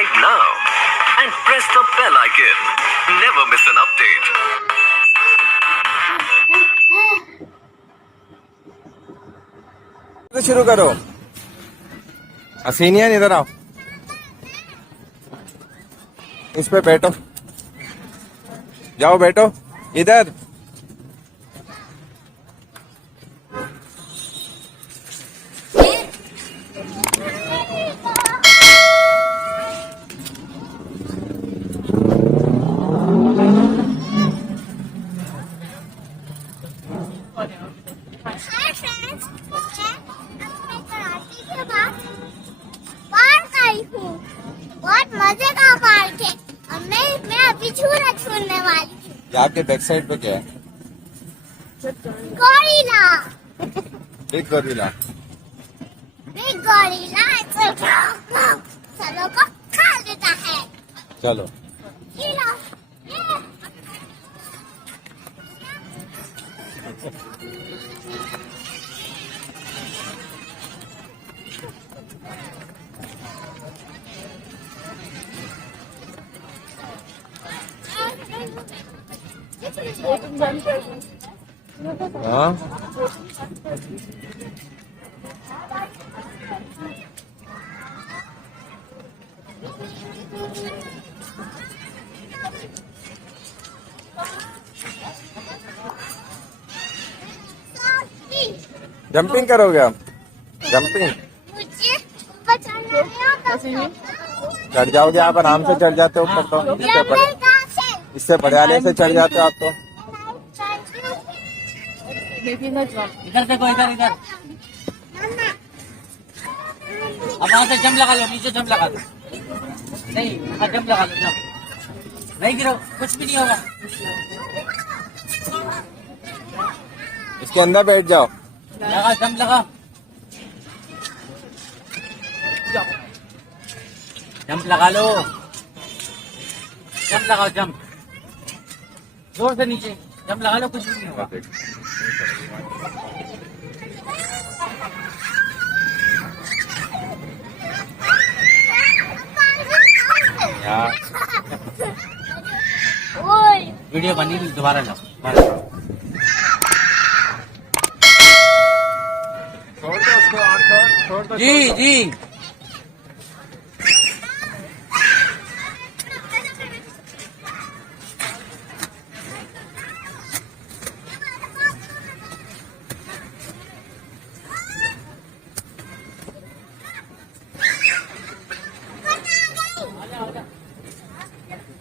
subscribe now and press the bell icon. Never miss an update. तो शुरू करो। असीनियन इधर आओ, इस पे बैठो, जाओ बैठो इधर। बहुत मजे का पार्क है और मैं अभी झूला झूलने वाली हूँ। यहाँ के बैक साइड पे क्या है? Gorilla. Big gorilla. Big gorilla सबों को खा देता है। चलो ये लो, हाँ जंपिंग करोगे आप? जंपिंग मुझे बचाना है। चढ़ जाओगे आप, आराम से चढ़ जाते हो ऊपर तो। इससे बड़े वाले से चढ़ जाते हो आप तो। इधर देखो, इधर इधर। अब वहां से जंप लगा लो, नीचे जंप लगा लो। नहीं, जंप लगा लो, जंप। नहीं गिरो, कुछ भी नहीं होगा। इसके अंदर बैठ जाओ। लगा, जंप लगा। जंप लगा लो, जंप लगाओ, जंप जोर से नीचे जंप लगा लो, कुछ भी नहीं होगा। वीडियो बनी, दोबारा लो, दोबारा लो। छोड़ दो जी जी।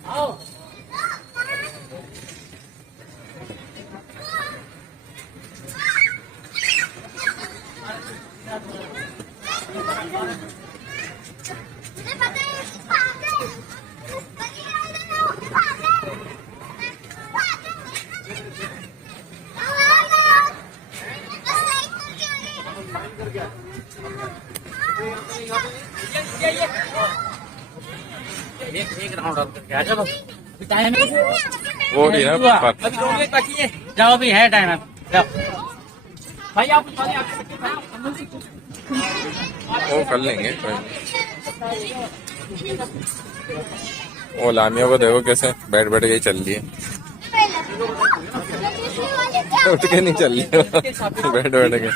आओ। एक राउंड और करके आ जाओ। अभी टाइम है, वो भी है अभी रोके बाकी है। जाओ, अभी है टाइम है, जाओ भाई। आप वो कर लेंगे। वो लामिया को देखो कैसे बैठ बैठ के ही चल रही है, उठ के नहीं चल रही है, बैठ बैठ के।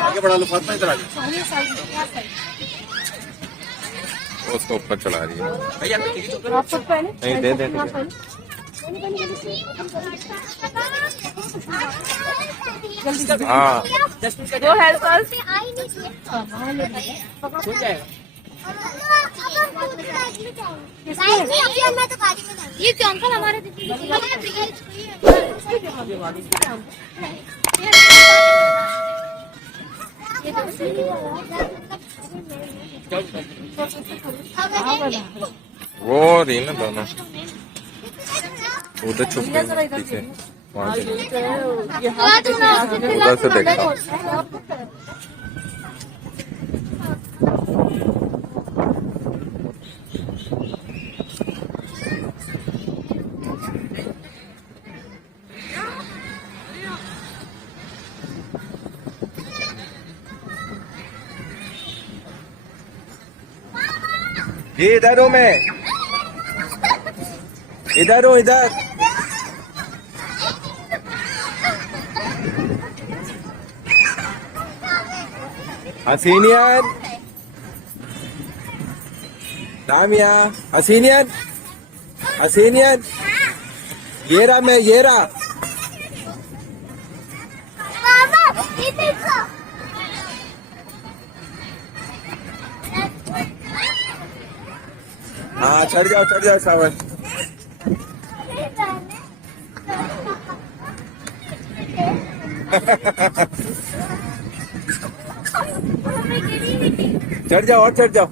आगे बढ़ा लो फातिमा, इधर आ वो उसको ऊपर चढ़ा रही है। भैया नहीं दे दे हाँ दो हेड फर्स्ट हो जाएगा। ये जो अंकल हमारे वो रही ना दोनों उधर छुप गई पीछे, वहाँ से उधर से देखा। ये इधर हूँ मैं, इधर हूँ इधर। हसीनियन, लामिया, हसीनियन, हसीनियन, ये रहा मैं, ये रहा। मामा ये देखो। हाँ चढ़ जाओ सावन। चढ़ जाओ और चढ़ जाओ।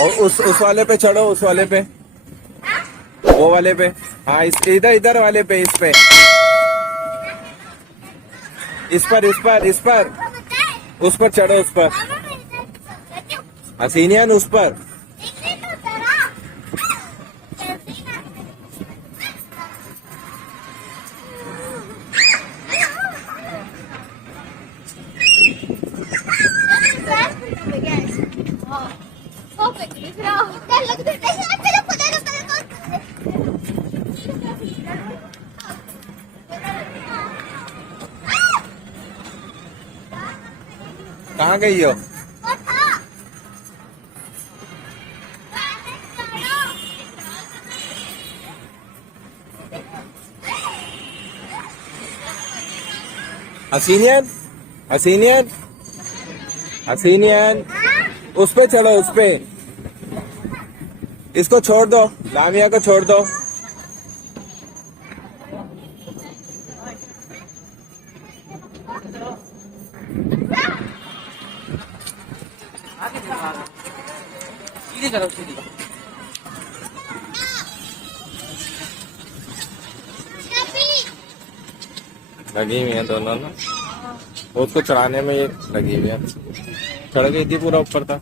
और उस वाले पे चढ़ो, उस वाले पे, वो वाले पे। हाँ इधर वाले पे, इस पे, इस पर उस पर चढ़ो, उस पर। हसीनियन उस पर। कहाँ गई हो? हसीनियन, हसीनियन, हसीनियन, उस पे चढ़ो, उस पे। इसको छोड़ दो, लामिया को छोड़ दो। सीधी करो, सीधी। लगी हुई है दोनों ना, उसको चढ़ाने में ये लगी हुई है। चढ़ गई थी, पूरा ऊपर था।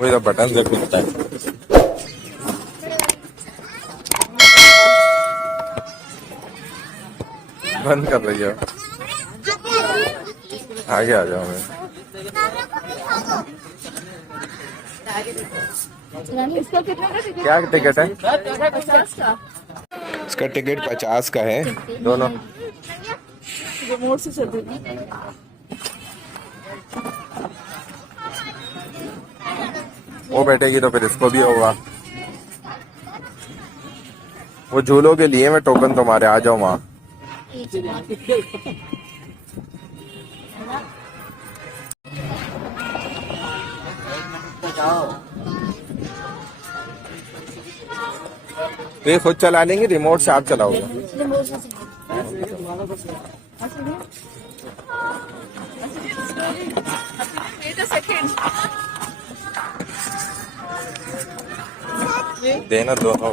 वो इधर बटन से खुलता है। बंद कर रही हो, आगे आ जाओ। मैं क्या टिकट है? इसका टिकट 50 का है दोनों। वो बैठेगी तो फिर इसको भी होगा। वो झूलों के लिए मैं टोकन तुम्हारे, आ जाओ वहाँ। तो ये खुद चला लेंगे, रिमोट से आप चलाओगे? देना दोनों।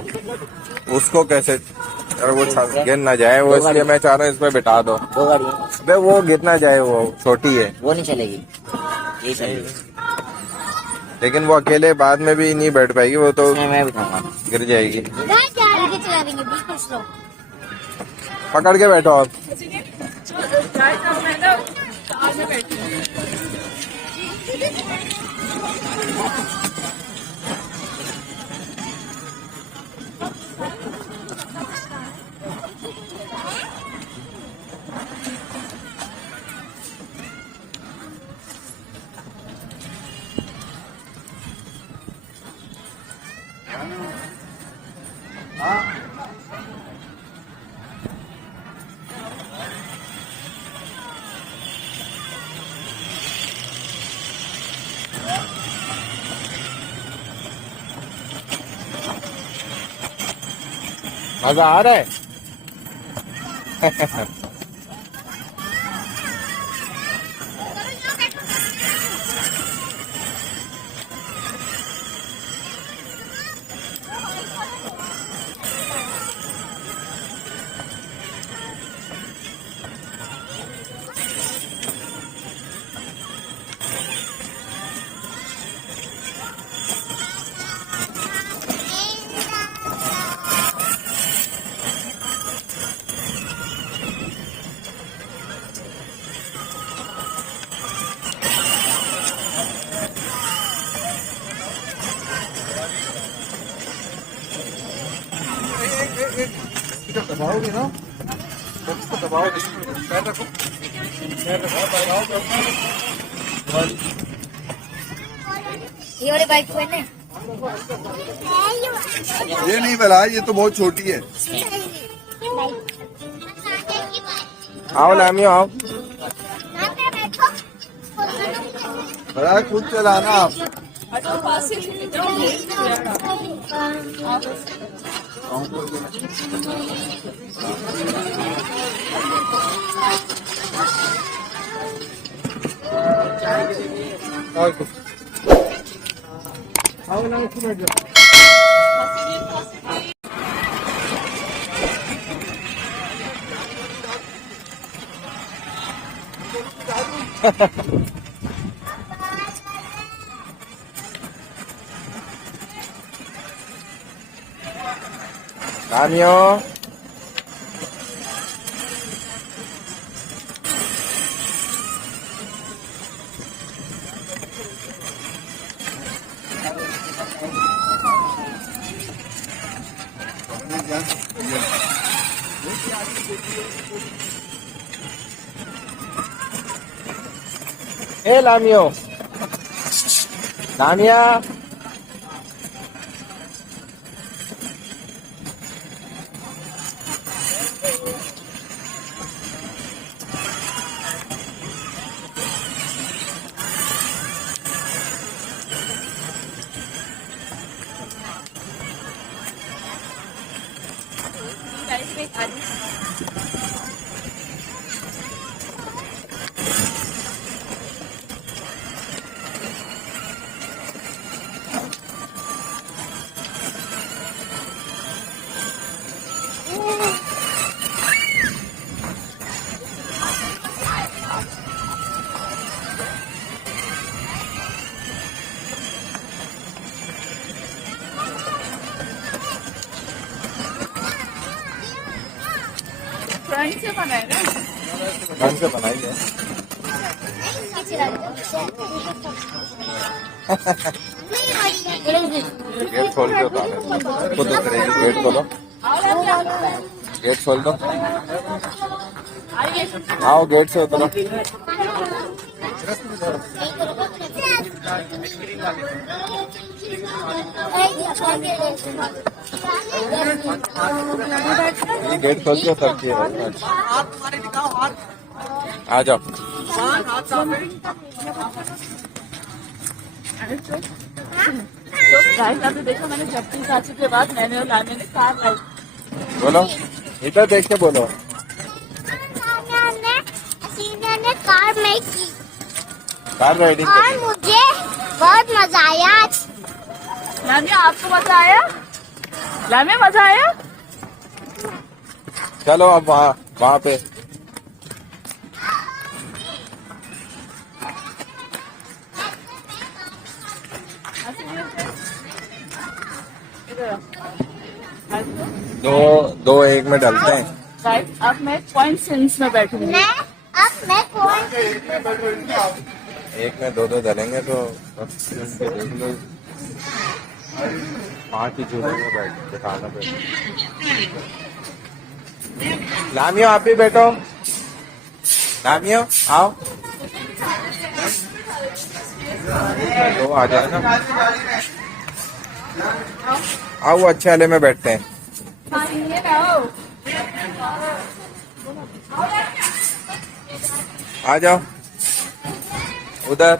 उसको कैसे, अरे वो गिर ना जाए वो, इसलिए मैं चाह रहा हूँ इसमें बिठा दो। दो गाड़ी अबे वो गिर ना जाए, वो छोटी है, वो नहीं चलेगी, ये चलेगी। लेकिन वो अकेले बाद में भी नहीं बैठ पाएगी, वो तो मैं बिठाऊंगा, गिर जाएगी। चला देंगे बिल्कुल स्लो। पकड़ के बैठो आप। मजा आ रहा है। दबाओगे ना, दबाओगे, पैर रखो, पैर रखो, ये वाली बाइक पे ने ये नहीं बला, ये तो बहुत छोटी है। आओ लामियो आओ। बड़ा खुद चलाना आप। और कुछ लामियो ए लामियो लामिया फ्रंट से बनाएगा। ढंग से बनाइए। गेट खोल के उतारे खुद उतरेगी। गेट खोलो, गेट खोल दो। आओ गेट से उतरो। ये गेट खोल के उतरती है। आ जाओ। तो गाइस आपने देखा, मैंने जब चाची के बाद मैंने और लाने ने कार लाई। बोलो, इधर देख के बोलो। ने कार में की कार राइडिंग और मुझे बहुत मजा आया आज। लामिया आपको मजा आया? लामिया मजा आया? चलो अब वहाँ पे दो एक में डलते हैं। गाइस अब मैं पॉइंट सेंस में बैठूंगी। मैं कौन एक में दो डलेंगे तो देख लो 5 ही झूले में बैठाना पड़ेगा। लामियो आप भी बैठो। लामियो आओ। तो आ जाए ना। आओ अच्छे वाले में बैठते हैं। आ जाओ उधर।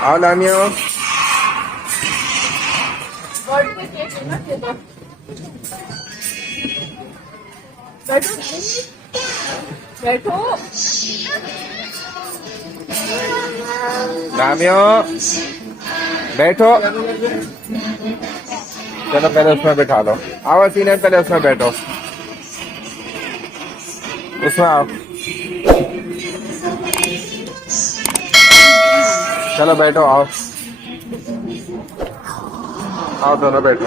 आओ लामियो। बर्थडे केक है ना, ये दो। बैठो बैठो। लामियो बैठो। चलो पहले उसमें बैठा लो। आओ सीने पहले उसमें बैठो, उसमें आओ। चलो बैठो, आओ आओ दोनों बैठो।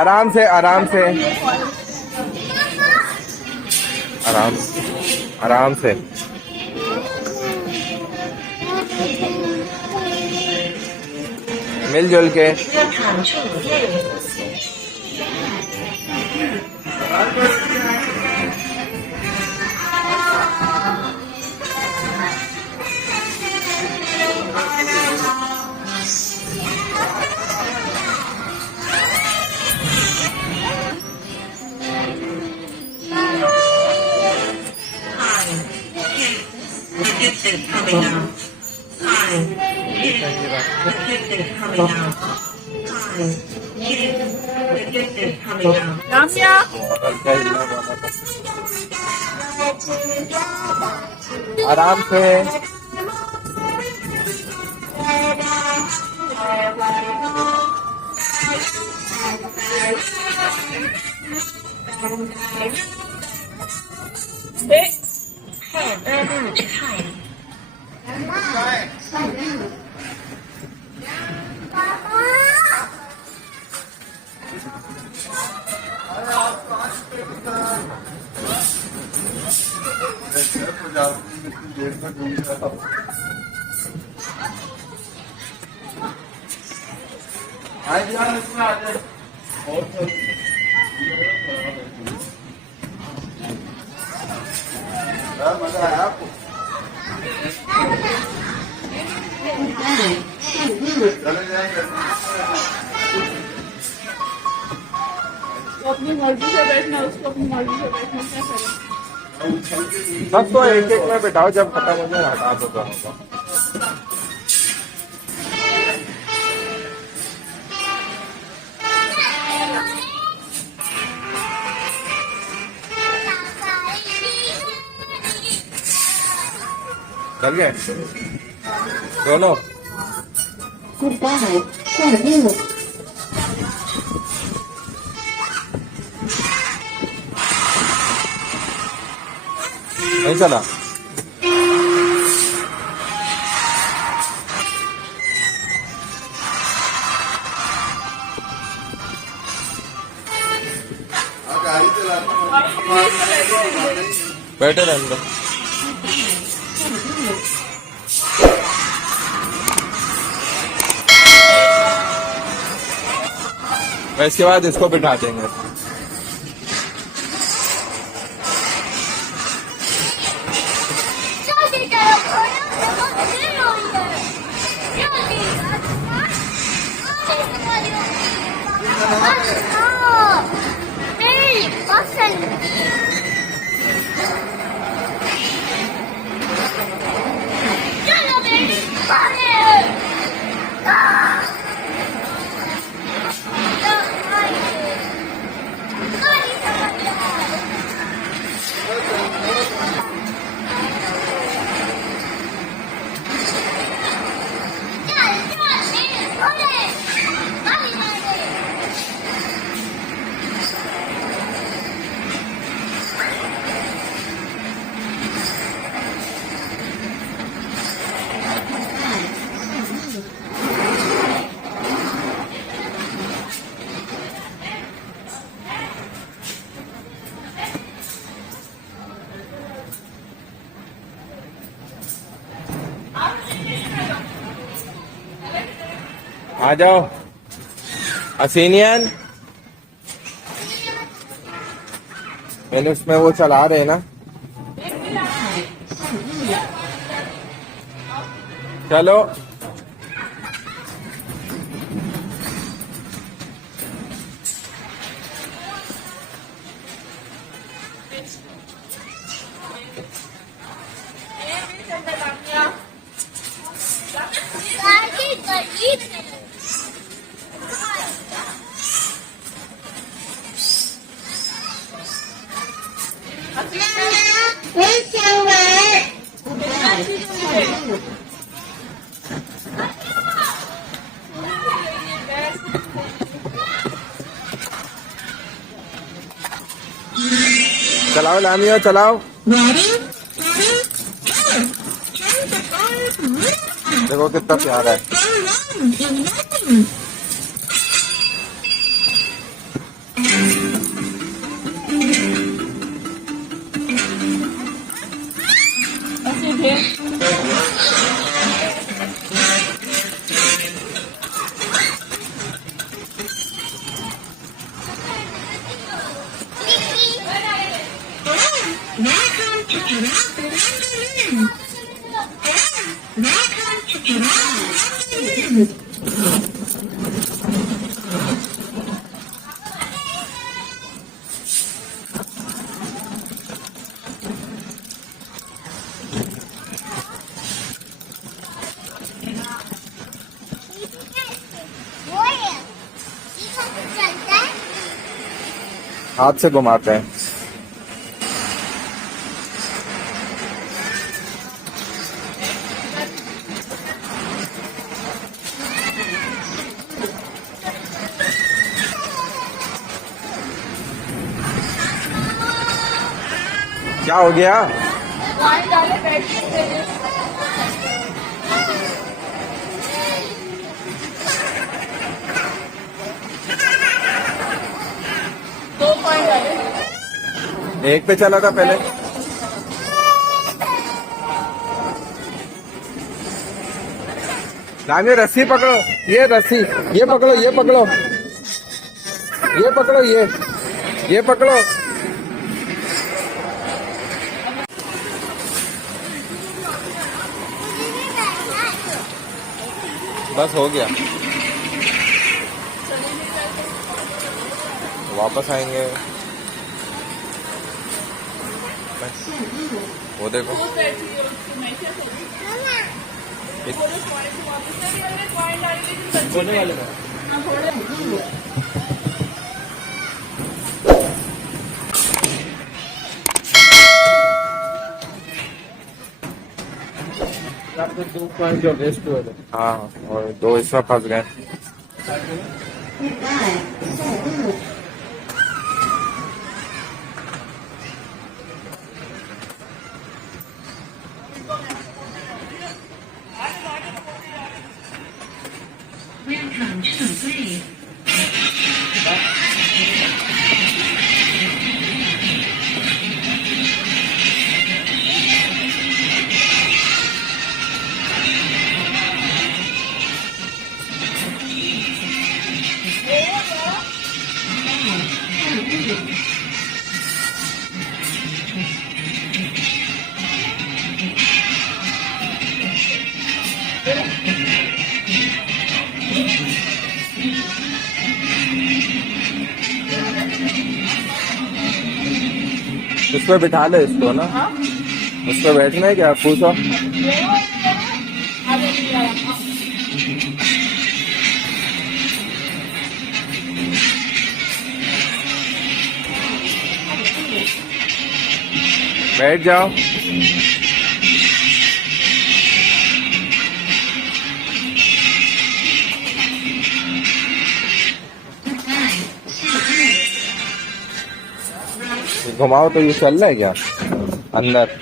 आराम से आराम से आराम आराम से। मिलजुल के। The gift is coming out. Hi, kids. The gift is coming out. Hi, kids. The gift is coming out. लामिया आराम से। मजा आया आपको? चले जाएंगे। वो अपनी मर्जी से बैठना, उसको अपनी मर्जी से बैठना, क्या करें। बस तो एक एक में बैठाओ, जब खत्म हो जाए हटा दो दोनों को। चल गए दोनों। नहीं चला। गाड़ी चलाते बैठे रहने दो। इसके बाद इसको बिठा देंगे। आ जाओ असीनियन। मैंने उसमें वो चला रहे ना। चलो गाड़ी गली में चलाओ लामियो चलाओ। देखो कितना प्यारा है। Welcome to Giraffe Wonderland. Welcome to Giraffe Wonderland. वो है चलता है हाथ से घुमाते हैं। क्या हो गया? एक पे चला था पहले। लामियो रस्सी पकड़ो, ये रस्सी, ये पकड़ो, ये पकड़ो, ये पकड़ो, ये पकड़ो। बस हो गया, वापस आएंगे। बस, वो देखो बोलने वाले का दो पॉइंट जो वेस्ट हुए थे। हाँ, और दो इसमें फंस गए। Welcome to the grave. उस पर बिठा ले इसको ना, उस पर बैठना है क्या? पूछो। बैठ जाओ। घुमाओ तो ये चल रहा है क्या अंदर?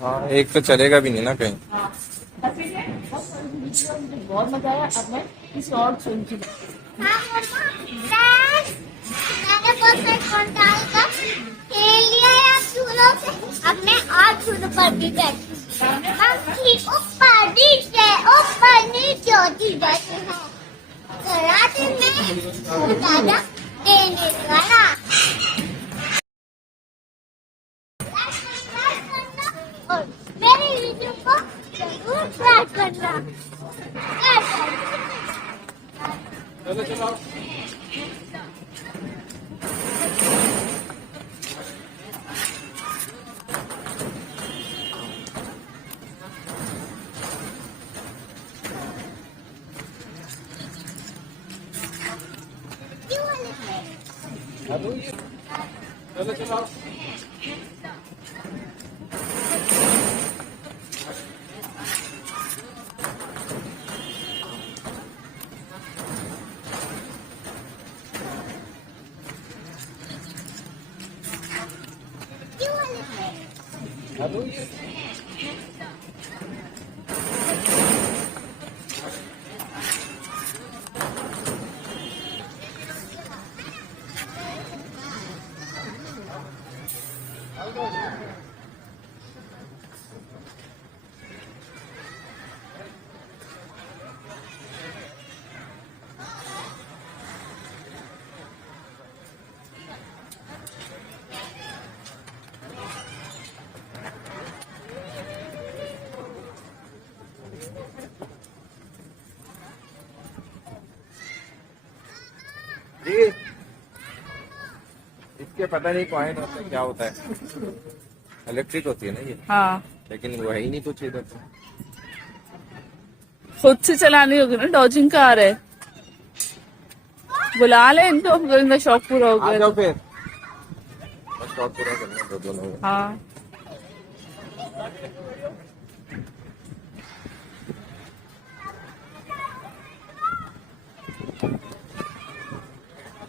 हाँ एक तो चलेगा भी नहीं ना कहीं। मुझे बहुत मजा आया। अब मैं किसी और फिल्म की हाँ मम्मा, मैंने बहुत सारे कंटाल का खेल लिया है अब झूलों से। अब मैं और झूलों पर भी बैठी ऊपर नीचे होती बैठी है। तो रात में दादा देने वाला और मेरे वीडियो को जरूर ट्राई करना। जी इसके पता नहीं कॉइन होता है क्या होता है। इलेक्ट्रिक होती है ना ये, हाँ लेकिन वो है ही नहीं कुछ इधर तो। खुद से चलानी होगी ना, डॉजिंग कार है। बुला ले इनको, इनका शौक पूरा हो आ गया जाओ तो। फिर, बस शौक पूरा करना दो दोनों को। हाँ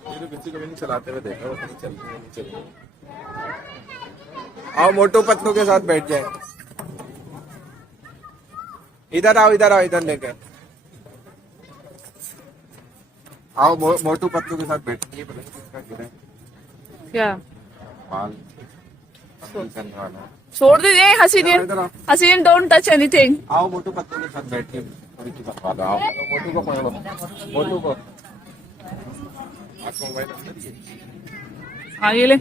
ये तो किसी को भी नहीं चलाते हुए देखा, वो नहीं चल रही नहीं चल रही। आओ मोटू पतलू के साथ बैठ जाए। इधर आओ इधर लेके आओ। मोटू पतलू के साथ बैठिए। पता नहीं किसका गिरा है क्या बाल करने वाला। छोड़ दीजिए हसीन, डोंट टच एनीथिंग। आओ मोटू पतलू के साथ बैठिए, थोड़ी सी बात वाला। आओ मोटू को पकड़ो, मोटू को आपको मोबाइल अंदर ही है। हाँ ये ले।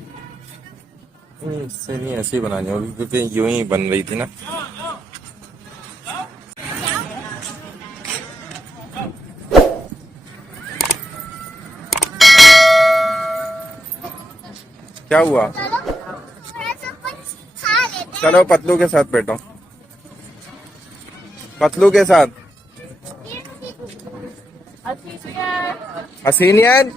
इससे नहीं ऐसे ही बनानी होगी क्योंकि यूं ही बन रही थी ना। क्या हुआ? चलो थोड़ा सा कुछ खा लेते हैं। चलो पतलू के साथ बैठो, पतलू के साथ। हसीनियन